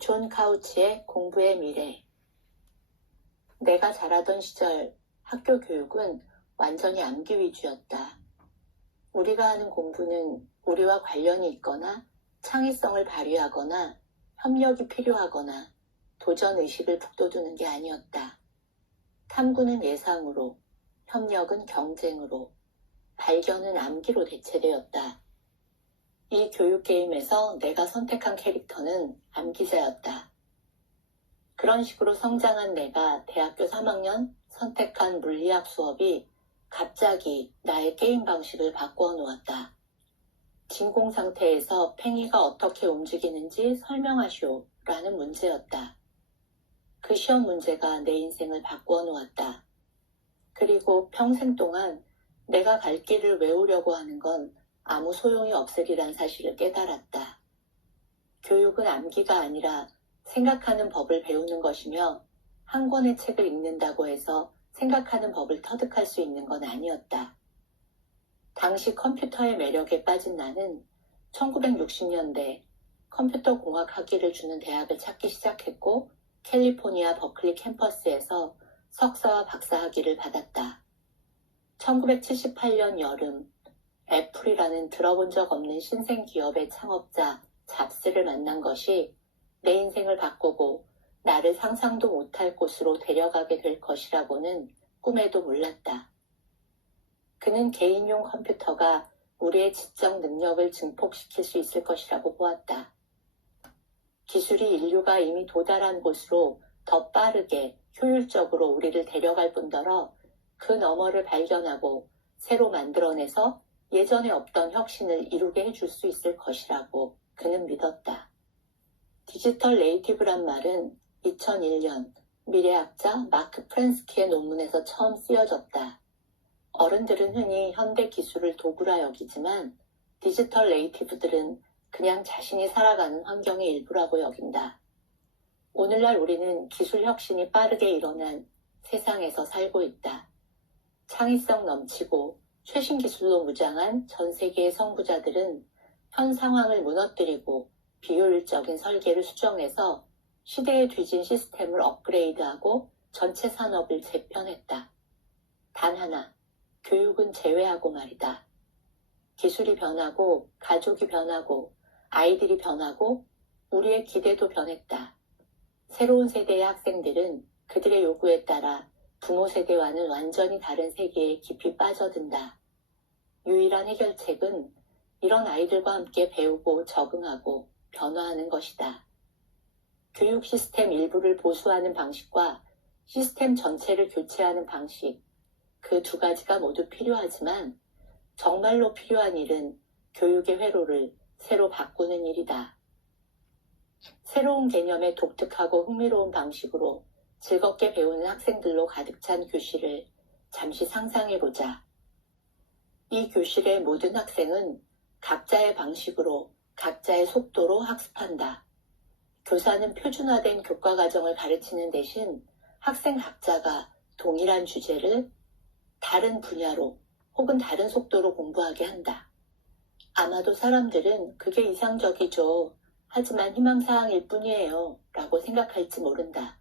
존 카우치의 공부의 미래. 내가 자라던 시절 학교 교육은 완전히 암기 위주였다. 우리가 하는 공부는 우리와 관련이 있거나 창의성을 발휘하거나 협력이 필요하거나 도전의식을 북돋우는 게 아니었다. 탐구는 예상으로, 협력은 경쟁으로, 발견은 암기로 대체되었다. 이 교육 게임에서 내가 선택한 캐릭터는 암기자였다. 그런 식으로 성장한 내가 대학교 3학년 선택한 물리학 수업이 갑자기 나의 게임 방식을 바꾸어 놓았다. 진공 상태에서 팽이가 어떻게 움직이는지 설명하시오 라는 문제였다. 그 시험 문제가 내 인생을 바꾸어 놓았다. 그리고 평생 동안 내가 갈 길을 외우려고 하는 건 아무 소용이 없으리란 사실을 깨달았다. 교육은 암기가 아니라 생각하는 법을 배우는 것이며 한 권의 책을 읽는다고 해서 생각하는 법을 터득할 수 있는 건 아니었다. 당시 컴퓨터의 매력에 빠진 나는 1960년대 컴퓨터 공학 학위를 주는 대학을 찾기 시작했고 캘리포니아 버클리 캠퍼스에서 석사와 박사 학위를 받았다. 1978년 여름 애플이라는 들어본 적 없는 신생 기업의 창업자 잡스를 만난 것이 내 인생을 바꾸고 나를 상상도 못할 곳으로 데려가게 될 것이라고는 꿈에도 몰랐다. 그는 개인용 컴퓨터가 우리의 지적 능력을 증폭시킬 수 있을 것이라고 보았다. 기술이 인류가 이미 도달한 곳으로 더 빠르게 효율적으로 우리를 데려갈 뿐더러 그 너머를 발견하고 새로 만들어내서 예전에 없던 혁신을 이루게 해줄 수 있을 것이라고 그는 믿었다. 디지털 네이티브란 말은 2001년 미래학자 마크 프랜스키의 논문에서 처음 쓰여졌다. 어른들은 흔히 현대 기술을 도구라 여기지만 디지털 네이티브들은 그냥 자신이 살아가는 환경의 일부라고 여긴다. 오늘날 우리는 기술 혁신이 빠르게 일어난 세상에서 살고 있다. 창의성 넘치고 최신 기술로 무장한 전 세계의 선구자들은 현 상황을 무너뜨리고 비효율적인 설계를 수정해서 시대에 뒤진 시스템을 업그레이드하고 전체 산업을 재편했다. 단 하나, 교육은 제외하고 말이다. 기술이 변하고 가족이 변하고 아이들이 변하고 우리의 기대도 변했다. 새로운 세대의 학생들은 그들의 요구에 따라 부모 세대와는 완전히 다른 세계에 깊이 빠져든다. 유일한 해결책은 이런 아이들과 함께 배우고 적응하고 변화하는 것이다. 교육 시스템 일부를 보수하는 방식과 시스템 전체를 교체하는 방식, 그 두 가지가 모두 필요하지만 정말로 필요한 일은 교육의 회로를 새로 바꾸는 일이다. 새로운 개념의 독특하고 흥미로운 방식으로 즐겁게 배우는 학생들로 가득 찬 교실을 잠시 상상해보자. 이 교실의 모든 학생은 각자의 방식으로 각자의 속도로 학습한다. 교사는 표준화된 교과 과정을 가르치는 대신 학생 각자가 동일한 주제를 다른 분야로 혹은 다른 속도로 공부하게 한다. 아마도 사람들은 그게 이상적이죠. 하지만 희망사항일 뿐이에요. 라고 생각할지 모른다.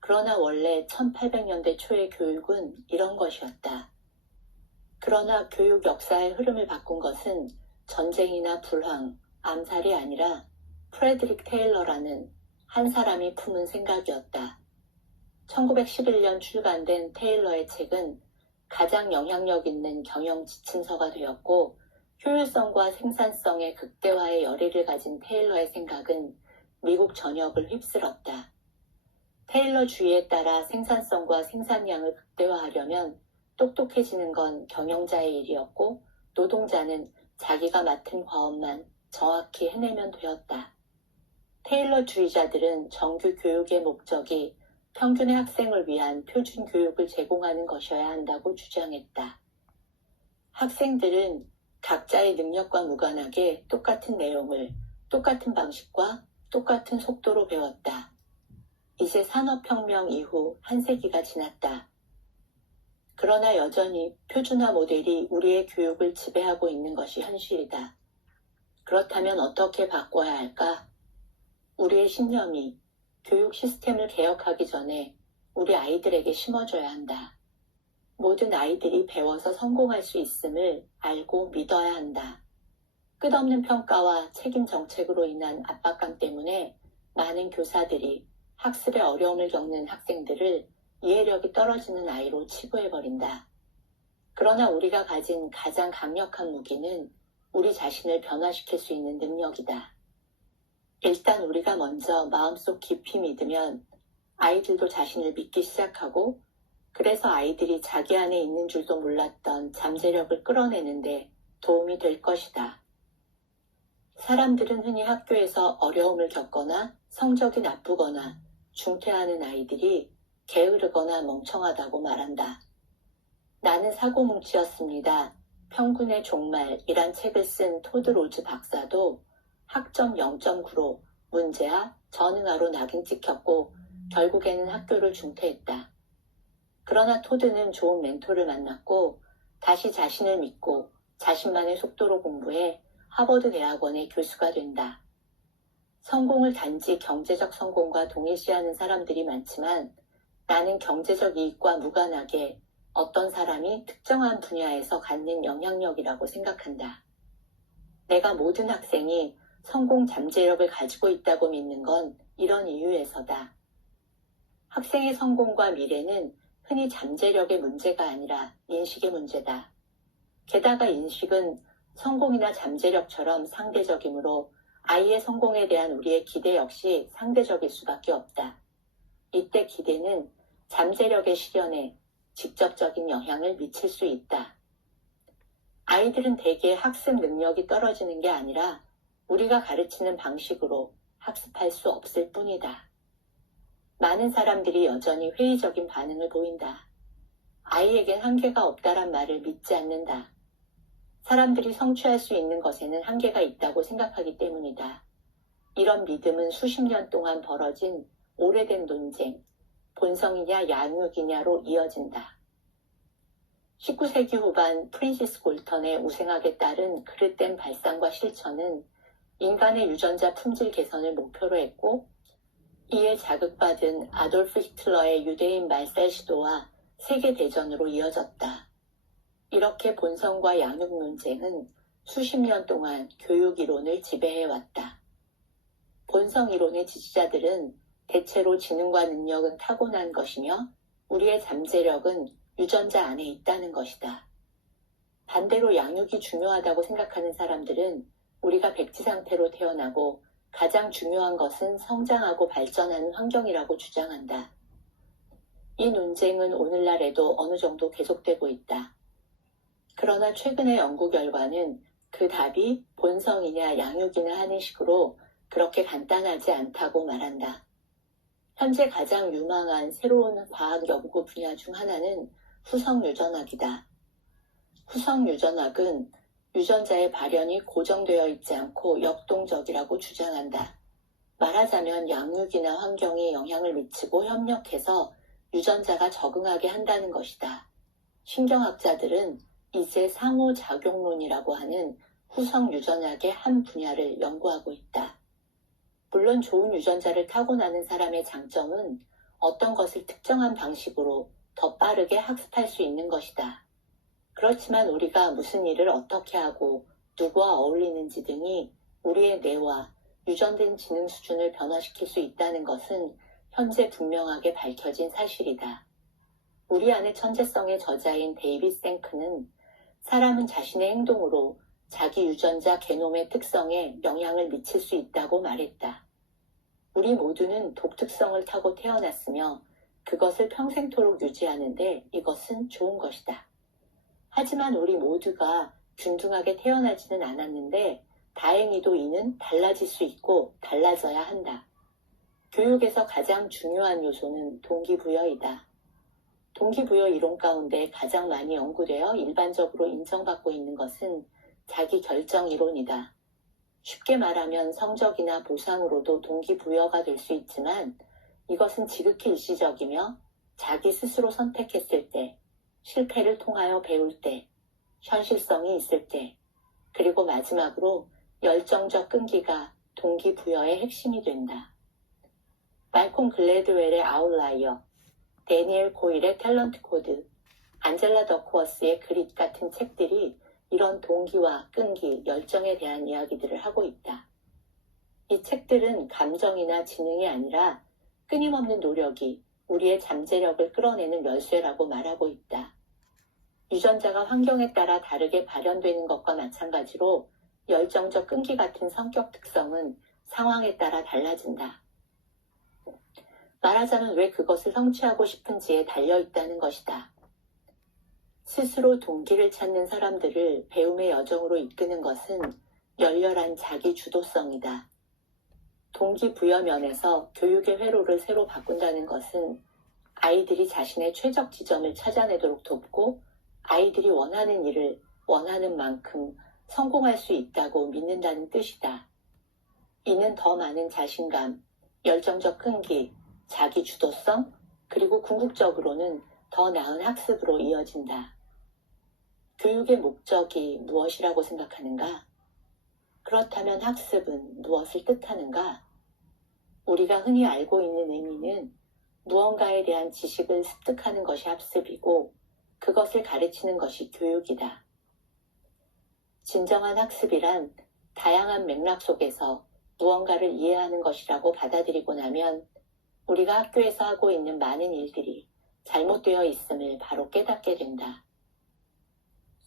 그러나 원래 1800년대 초의 교육은 이런 것이었다. 그러나 교육 역사의 흐름을 바꾼 것은 전쟁이나 불황, 암살이 아니라 프레드릭 테일러라는 한 사람이 품은 생각이었다. 1911년 출간된 테일러의 책은 가장 영향력 있는 경영 지침서가 되었고 효율성과 생산성의 극대화의 열의를 가진 테일러의 생각은 미국 전역을 휩쓸었다. 테일러 주의에 따라 생산성과 생산량을 극대화하려면 똑똑해지는 건 경영자의 일이었고 노동자는 자기가 맡은 과업만 정확히 해내면 되었다. 테일러 주의자들은 정규 교육의 목적이 평균의 학생을 위한 표준 교육을 제공하는 것이어야 한다고 주장했다. 학생들은 각자의 능력과 무관하게 똑같은 내용을 똑같은 방식과 똑같은 속도로 배웠다. 이제 산업혁명 이후 한 세기가 지났다. 그러나 여전히 표준화 모델이 우리의 교육을 지배하고 있는 것이 현실이다. 그렇다면 어떻게 바꿔야 할까? 우리의 신념이 교육 시스템을 개혁하기 전에 우리 아이들에게 심어줘야 한다. 모든 아이들이 배워서 성공할 수 있음을 알고 믿어야 한다. 끝없는 평가와 책임 정책으로 인한 압박감 때문에 많은 교사들이 학습에 어려움을 겪는 학생들을 이해력이 떨어지는 아이로 치부해버린다. 그러나 우리가 가진 가장 강력한 무기는 우리 자신을 변화시킬 수 있는 능력이다. 일단 우리가 먼저 마음속 깊이 믿으면 아이들도 자신을 믿기 시작하고, 그래서 아이들이 자기 안에 있는 줄도 몰랐던 잠재력을 끌어내는데 도움이 될 것이다. 사람들은 흔히 학교에서 어려움을 겪거나 성적이 나쁘거나 중퇴하는 아이들이 게으르거나 멍청하다고 말한다. 나는 사고뭉치였습니다. 평균의 종말이란 책을 쓴 토드 로즈 박사도 학점 0.9로 문제아, 전응아로 낙인 찍혔고 결국에는 학교를 중퇴했다. 그러나 토드는 좋은 멘토를 만났고 다시 자신을 믿고 자신만의 속도로 공부해 하버드 대학원의 교수가 된다. 성공을 단지 경제적 성공과 동일시하는 사람들이 많지만 나는 경제적 이익과 무관하게 어떤 사람이 특정한 분야에서 갖는 영향력이라고 생각한다. 내가 모든 학생이 성공 잠재력을 가지고 있다고 믿는 건 이런 이유에서다. 학생의 성공과 미래는 흔히 잠재력의 문제가 아니라 인식의 문제다. 게다가 인식은 성공이나 잠재력처럼 상대적이므로 아이의 성공에 대한 우리의 기대 역시 상대적일 수밖에 없다. 이때 기대는 잠재력의 실현에 직접적인 영향을 미칠 수 있다. 아이들은 대개 학습 능력이 떨어지는 게 아니라 우리가 가르치는 방식으로 학습할 수 없을 뿐이다. 많은 사람들이 여전히 회의적인 반응을 보인다. 아이에겐 한계가 없다란 말을 믿지 않는다. 사람들이 성취할 수 있는 것에는 한계가 있다고 생각하기 때문이다. 이런 믿음은 수십 년 동안 벌어진 오래된 논쟁, 본성이냐 양육이냐로 이어진다. 19세기 후반 프랜시스 콜턴의 우생학에 따른 그릇된 발상과 실천은 인간의 유전자 품질 개선을 목표로 했고, 이에 자극받은 아돌프 히틀러의 유대인 말살 시도와 세계대전으로 이어졌다. 이렇게 본성과 양육 논쟁은 수십 년 동안 교육 이론을 지배해왔다. 본성 이론의 지지자들은 대체로 지능과 능력은 타고난 것이며 우리의 잠재력은 유전자 안에 있다는 것이다. 반대로 양육이 중요하다고 생각하는 사람들은 우리가 백지 상태로 태어나고 가장 중요한 것은 성장하고 발전하는 환경이라고 주장한다. 이 논쟁은 오늘날에도 어느 정도 계속되고 있다. 그러나 최근의 연구 결과는 그 답이 본성이냐 양육이냐 하는 식으로 그렇게 간단하지 않다고 말한다. 현재 가장 유망한 새로운 과학 연구 분야 중 하나는 후성유전학이다. 후성유전학은 유전자의 발현이 고정되어 있지 않고 역동적이라고 주장한다. 말하자면 양육이나 환경이 영향을 미치고 협력해서 유전자가 적응하게 한다는 것이다. 신경학자들은 이제 상호작용론이라고 하는 후성유전학의 한 분야를 연구하고 있다. 물론 좋은 유전자를 타고나는 사람의 장점은 어떤 것을 특정한 방식으로 더 빠르게 학습할 수 있는 것이다. 그렇지만 우리가 무슨 일을 어떻게 하고 누구와 어울리는지 등이 우리의 뇌와 유전된 지능 수준을 변화시킬 수 있다는 것은 현재 분명하게 밝혀진 사실이다. 우리 안의 천재성의 저자인 데이빗 생크는 사람은 자신의 행동으로 자기 유전자 게놈의 특성에 영향을 미칠 수 있다고 말했다. 우리 모두는 독특성을 타고 태어났으며 그것을 평생토록 유지하는데 이것은 좋은 것이다. 하지만 우리 모두가 균등하게 태어나지는 않았는데 다행히도 이는 달라질 수 있고 달라져야 한다. 교육에서 가장 중요한 요소는 동기부여이다. 동기부여 이론 가운데 가장 많이 연구되어 일반적으로 인정받고 있는 것은 자기결정 이론이다. 쉽게 말하면 성적이나 보상으로도 동기부여가 될 수 있지만 이것은 지극히 일시적이며 자기 스스로 선택했을 때, 실패를 통하여 배울 때, 현실성이 있을 때, 그리고 마지막으로 열정적 끈기가 동기부여의 핵심이 된다. 말콤 글래드웰의 아웃라이어, 데니엘 고일의 탤런트 코드, 안젤라 더크워스의 그릿 같은 책들이 이런 동기와 끈기, 열정에 대한 이야기들을 하고 있다. 이 책들은 감정이나 지능이 아니라 끊임없는 노력이 우리의 잠재력을 끌어내는 열쇠라고 말하고 있다. 유전자가 환경에 따라 다르게 발현되는 것과 마찬가지로 열정적 끈기 같은 성격 특성은 상황에 따라 달라진다. 말하자면 왜 그것을 성취하고 싶은지에 달려있다는 것이다. 스스로 동기를 찾는 사람들을 배움의 여정으로 이끄는 것은 열렬한 자기 주도성이다. 동기부여 면에서 교육의 회로를 새로 바꾼다는 것은 아이들이 자신의 최적 지점을 찾아내도록 돕고 아이들이 원하는 일을 원하는 만큼 성공할 수 있다고 믿는다는 뜻이다. 이는 더 많은 자신감, 열정적 끈기, 자기 주도성, 그리고 궁극적으로는 더 나은 학습으로 이어진다. 교육의 목적이 무엇이라고 생각하는가? 그렇다면 학습은 무엇을 뜻하는가? 우리가 흔히 알고 있는 의미는 무언가에 대한 지식을 습득하는 것이 학습이고 그것을 가르치는 것이 교육이다. 진정한 학습이란 다양한 맥락 속에서 무언가를 이해하는 것이라고 받아들이고 나면 우리가 학교에서 하고 있는 많은 일들이 잘못되어 있음을 바로 깨닫게 된다.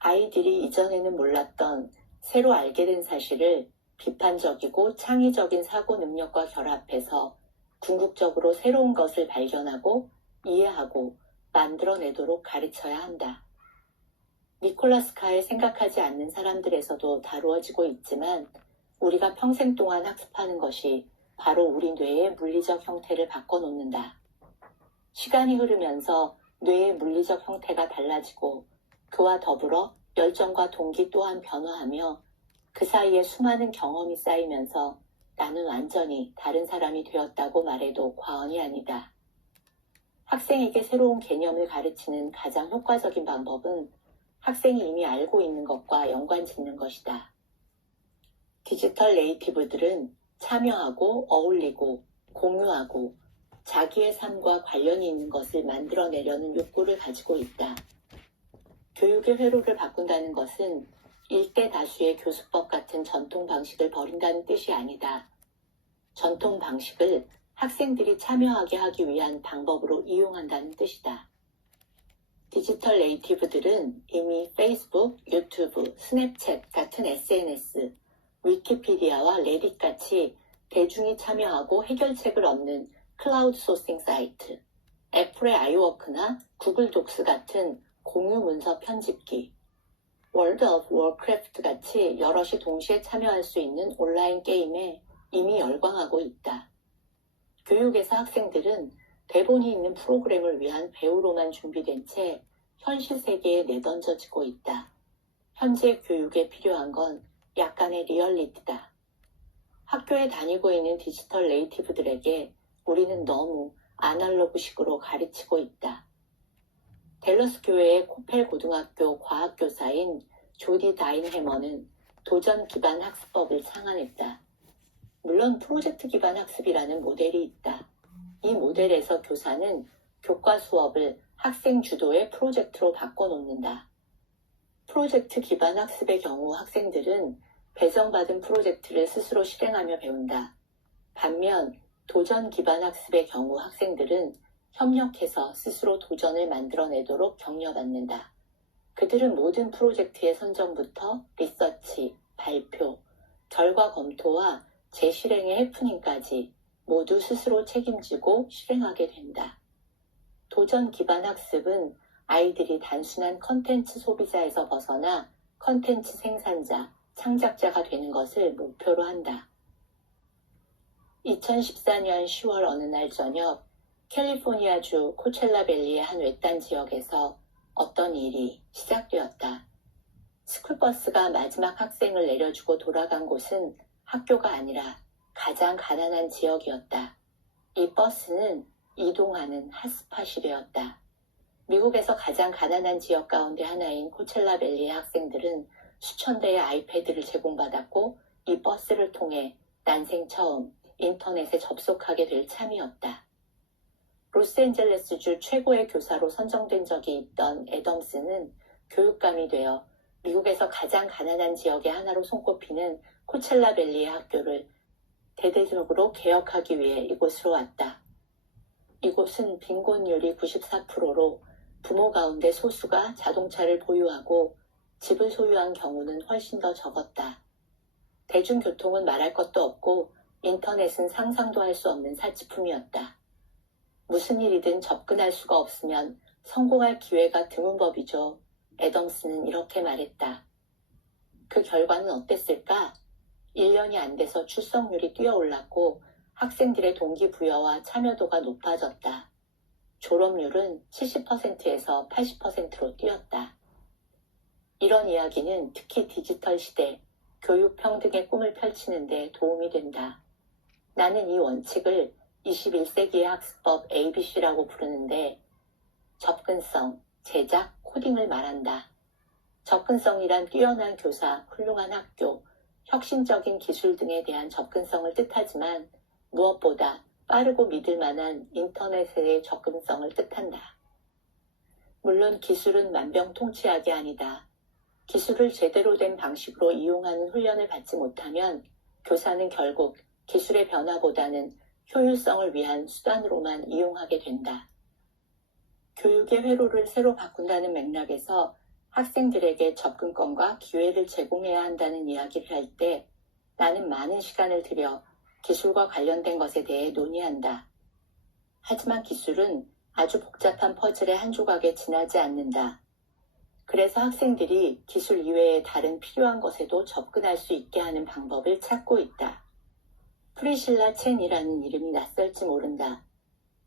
아이들이 이전에는 몰랐던 새로 알게 된 사실을 비판적이고 창의적인 사고 능력과 결합해서 궁극적으로 새로운 것을 발견하고 이해하고 만들어내도록 가르쳐야 한다. 니콜라스카의 생각하지 않는 사람들에서도 다루어지고 있지만 우리가 평생 동안 학습하는 것이 바로 우리 뇌의 물리적 형태를 바꿔놓는다. 시간이 흐르면서 뇌의 물리적 형태가 달라지고 그와 더불어 열정과 동기 또한 변화하며 그 사이에 수많은 경험이 쌓이면서 나는 완전히 다른 사람이 되었다고 말해도 과언이 아니다. 학생에게 새로운 개념을 가르치는 가장 효과적인 방법은 학생이 이미 알고 있는 것과 연관 짓는 것이다. 디지털 네이티브들은 참여하고 어울리고 공유하고 자기의 삶과 관련이 있는 것을 만들어내려는 욕구를 가지고 있다. 교육의 회로를 바꾼다는 것은 일대 다수의 교수법 같은 전통 방식을 버린다는 뜻이 아니다. 전통 방식을 학생들이 참여하게 하기 위한 방법으로 이용한다는 뜻이다. 디지털 네이티브들은 이미 페이스북, 유튜브, 스냅챗 같은 SNS, 위키피디아와 레딧 같이 대중이 참여하고 해결책을 얻는 클라우드 소싱 사이트, 애플의 아이워크나 구글 독스 같은 공유 문서 편집기, 월드 오브 워크래프트 같이 여럿이 동시에 참여할 수 있는 온라인 게임에 이미 열광하고 있다. 교육에서 학생들은 대본이 있는 프로그램을 위한 배우로만 준비된 채 현실 세계에 내던져지고 있다. 현재 교육에 필요한 건 약간의 리얼리티다. 학교에 다니고 있는 디지털 네이티브들에게 우리는 너무 아날로그식으로 가르치고 있다. 댈러스 교회의 코펠 고등학교 과학교사인 조디 다인해머는 도전 기반 학습법을 창안했다. 물론 프로젝트 기반 학습이라는 모델이 있다. 이 모델에서 교사는 교과 수업을 학생 주도의 프로젝트로 바꿔놓는다. 프로젝트 기반 학습의 경우 학생들은 배정받은 프로젝트를 스스로 실행하며 배운다. 반면 도전 기반 학습의 경우 학생들은 협력해서 스스로 도전을 만들어내도록 격려받는다. 그들은 모든 프로젝트의 선정부터 리서치, 발표, 결과 검토와 재실행의 해프닝까지 모두 스스로 책임지고 실행하게 된다. 도전 기반 학습은 아이들이 단순한 컨텐츠 소비자에서 벗어나 컨텐츠 생산자, 창작자가 되는 것을 목표로 한다. 2014년 10월 어느 날 저녁 캘리포니아주 코첼라밸리의 한 외딴 지역에서 어떤 일이 시작되었다. 스쿨버스가 마지막 학생을 내려주고 돌아간 곳은 학교가 아니라 가장 가난한 지역이었다. 이 버스는 이동하는 핫스팟이 미국에서 가장 가난한 지역 가운데 하나인 코첼라밸리의 학생들은 수천 대의 아이패드를 제공받았고 이 버스를 통해 난생 처음 인터넷에 접속하게 될 참이었다. 로스앤젤레스주 최고의 교사로 선정된 적이 있던 애덤스는 교육감이 되어 미국에서 가장 가난한 지역의 하나로 손꼽히는 코첼라밸리의 학교를 대대적으로 개혁하기 위해 이곳으로 왔다. 이곳은 빈곤율이 94%로 부모 가운데 소수가 자동차를 보유하고 집을 소유한 경우는 훨씬 더 적었다. 대중교통은 말할 것도 없고 인터넷은 상상도 할 수 없는 사치품이었다. 무슨 일이든 접근할 수가 없으면 성공할 기회가 드문 법이죠. 애덤스는 이렇게 말했다. 그 결과는 어땠을까? 1년이 안 돼서 출석률이 뛰어올랐고 학생들의 동기부여와 참여도가 높아졌다. 졸업률은 70%에서 80%로 뛰었다. 이런 이야기는 특히 디지털 시대, 교육 평등의 꿈을 펼치는 데 도움이 된다. 나는 이 원칙을 21세기의 학습법 ABC라고 부르는데 접근성, 제작, 코딩을 말한다. 접근성이란 뛰어난 교사, 훌륭한 학교, 혁신적인 기술 등에 대한 접근성을 뜻하지만 무엇보다 빠르고 믿을 만한 인터넷의 접근성을 뜻한다. 물론 기술은 만병통치약이 아니다. 기술을 제대로 된 방식으로 이용하는 훈련을 받지 못하면 교사는 결국 기술의 변화보다는 효율성을 위한 수단으로만 이용하게 된다. 교육의 회로를 새로 바꾼다는 맥락에서 학생들에게 접근권과 기회를 제공해야 한다는 이야기를 할 때 나는 많은 시간을 들여 기술과 관련된 것에 대해 논의한다. 하지만 기술은 아주 복잡한 퍼즐의 한 조각에 지나지 않는다. 그래서 학생들이 기술 이외의 다른 필요한 것에도 접근할 수 있게 하는 방법을 찾고 있다. 프리실라 첸이라는 이름이 낯설지 모른다.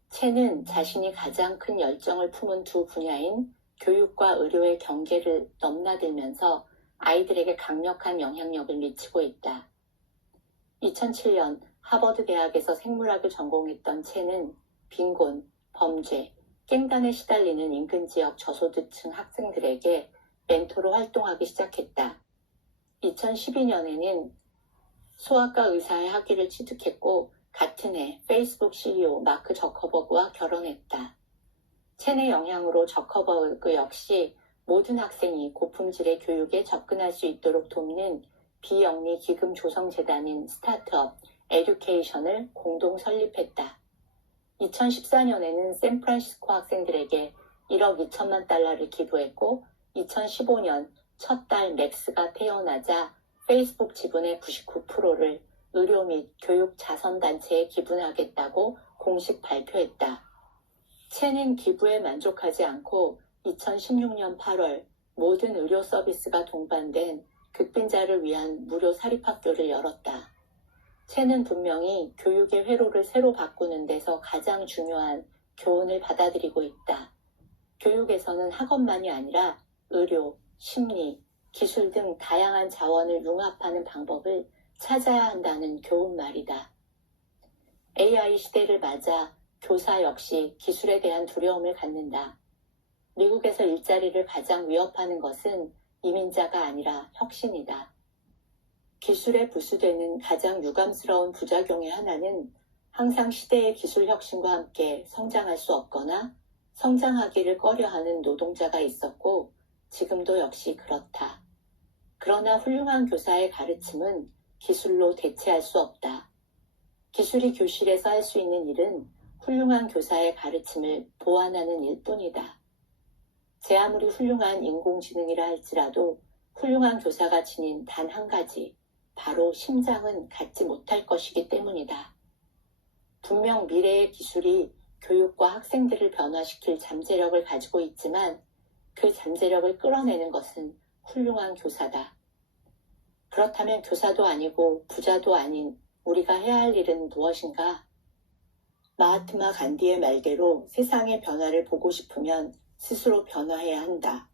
첸은 자신이 가장 큰 열정을 품은 두 분야인 교육과 의료의 경계를 넘나들면서 아이들에게 강력한 영향력을 미치고 있다. 2007년 하버드 대학에서 생물학을 전공했던 첸은 빈곤, 범죄, 깽단에 시달리는 인근 지역 저소득층 학생들에게 멘토로 활동하기 시작했다. 2012년에는 소아과 의사의 학위를 취득했고 같은 해 페이스북 CEO 마크 저커버그와 결혼했다. 첸의 영향으로 저커버그 역시 모든 학생이 고품질의 교육에 접근할 수 있도록 돕는 비영리 기금 조성 재단인 스타트업 에듀케이션을 공동 설립했다. 2014년에는 샌프란시스코 학생들에게 1억 2천만 달러를 기부했고 2015년 첫 딸 맥스가 태어나자 페이스북 지분의 99%를 의료 및 교육 자선단체에 기부하겠다고 공식 발표했다. 첸은 기부에 만족하지 않고 2016년 8월 모든 의료 서비스가 동반된 극빈자를 위한 무료 사립학교를 열었다. 첸은 분명히 교육의 회로를 새로 바꾸는 데서 가장 중요한 교훈을 받아들이고 있다. 교육에서는 학업만이 아니라 의료, 심리, 기술 등 다양한 자원을 융합하는 방법을 찾아야 한다는 교훈 말이다. AI 시대를 맞아 교사 역시 기술에 대한 두려움을 갖는다. 미국에서 일자리를 가장 위협하는 것은 이민자가 아니라 혁신이다. 기술에 부수되는 가장 유감스러운 부작용의 하나는 항상 시대의 기술 혁신과 함께 성장할 수 없거나 성장하기를 꺼려하는 노동자가 있었고 지금도 역시 그렇다. 그러나 훌륭한 교사의 가르침은 기술로 대체할 수 없다. 기술이 교실에서 할 수 있는 일은 훌륭한 교사의 가르침을 보완하는 일뿐이다. 제 아무리 훌륭한 인공지능이라 할지라도 훌륭한 교사가 지닌 단 한 가지, 바로 심장은 갖지 못할 것이기 때문이다. 분명 미래의 기술이 교육과 학생들을 변화시킬 잠재력을 가지고 있지만 그 잠재력을 끌어내는 것은 훌륭한 교사다. 그렇다면 교사도 아니고 부자도 아닌 우리가 해야 할 일은 무엇인가? 마하트마 간디의 말대로 세상의 변화를 보고 싶으면 스스로 변화해야 한다.